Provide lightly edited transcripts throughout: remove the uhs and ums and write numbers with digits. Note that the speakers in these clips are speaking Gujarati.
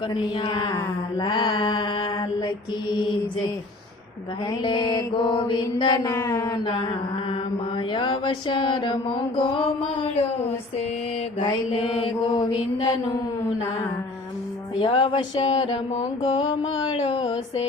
કનૈયા લાલ કી જય। ગાયલે ગોવિંદનું નામ અવસર મોંઘો મળ્યો છે। ગાયલે ગોવિંદનું નામ અવસર મોંઘો મળ્યો છે।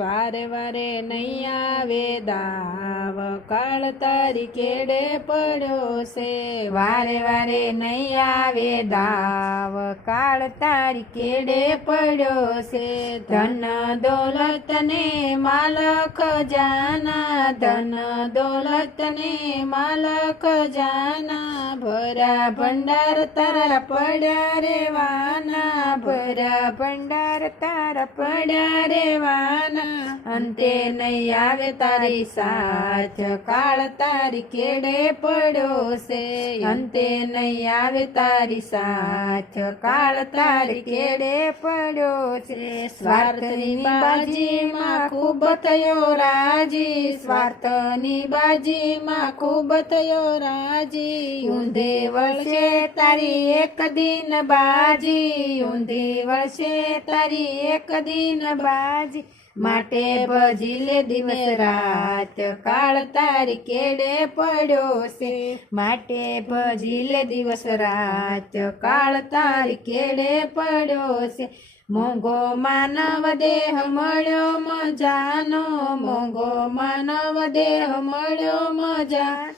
વારે વારે નહીં આવે દાવ કાળ તારી કેડે પડ્યો છે। વારે વારે નહીં આવે દાવ કાળ તારી કેડે પડ્યો છે। ધન દોલત ને માલ ખજાના, ધન દોલત ને માલ ખજાના, ભરા ભંડાર તારા પડ્યા રેવાના, ભરા ભંડાર તારા પડ્યા રેવાના। અંતે નહીં આવે તારી સાથ કાળ તારી કેડે પડ્યો છે। અંતે નહીં આવે તારી સાથ કાળ તારી કેડે પડ્યો છે। સ્વાર્થની બાજીમાં ખૂબ થયો રાજી, સ્વાર્થની બાજીમાં ખૂબ થયો રાજી। ઊંધે વળશે તારી એક દિન બાજી, ઊંધી વળશે તારી એક દિન બાજી। માટે ભજી લે દિવસ રાત કાળ તારી કેડે પડ્યો છે। માટે ભજી લે દિવસ રાત કાળ તારી કેડે પડ્યો છે। મોંઘો માનવ દેહ મળ્યો મજાનો, મોંઘો માનવ દેહ મળ્યો મજાનો।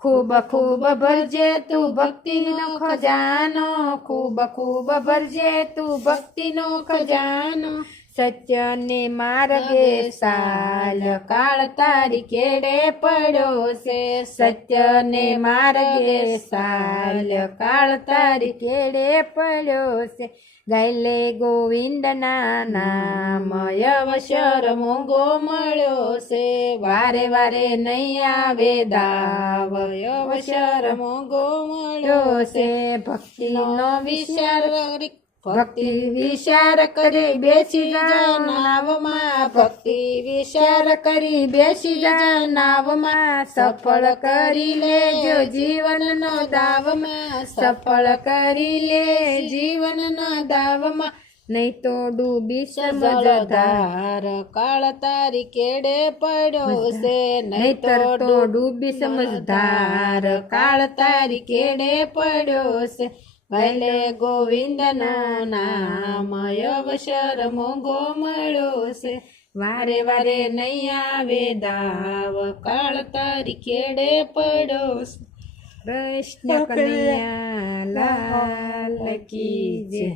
ખૂબ ખૂબ ભરજે તું ભક્તિનો ખજાનો, ખૂબ ખૂબ ભરજે તું ભક્તિનો ખજાનો। સત્યને માર્ગે સાલ કાળ તારી કેડે પડ્યો છે। સત્યને માર્ગે સાલ કાળ તારી કેડે પડ્યો છે। ગાયલે ગોવિંદના નામ અવસર મોંઘો મળ્યો છે। વારે વારે નહીં આવે દાવ અવસર મોંઘો મળ્યો છે। ભક્તિનો વિચાર ભક્તિ વિચાર કરી બેસી જા નાવમાં, ભક્તિ વિચાર કરી બેસી જા નાવમાં। સફળ કરી લેજો જીવનનો દાવમાં, સફળ કરી લે જીવનનો દાવમાં। નહીં તો ડૂબી સમજદાર કાળ તારી કેડે પડ્યો છે। નહીં તો ડૂબી સમજદાર કાળ તારી કેડે પડ્યો છે। ગાયલે ગોવિંદનું નામ અવસર મોંઘો મળ્યો છે। વારે વારે નહીં આવે દાવ કાળ તારી કેડે પડ્યો છે। કૃષ્ણ કનૈયા લાલ કી જય।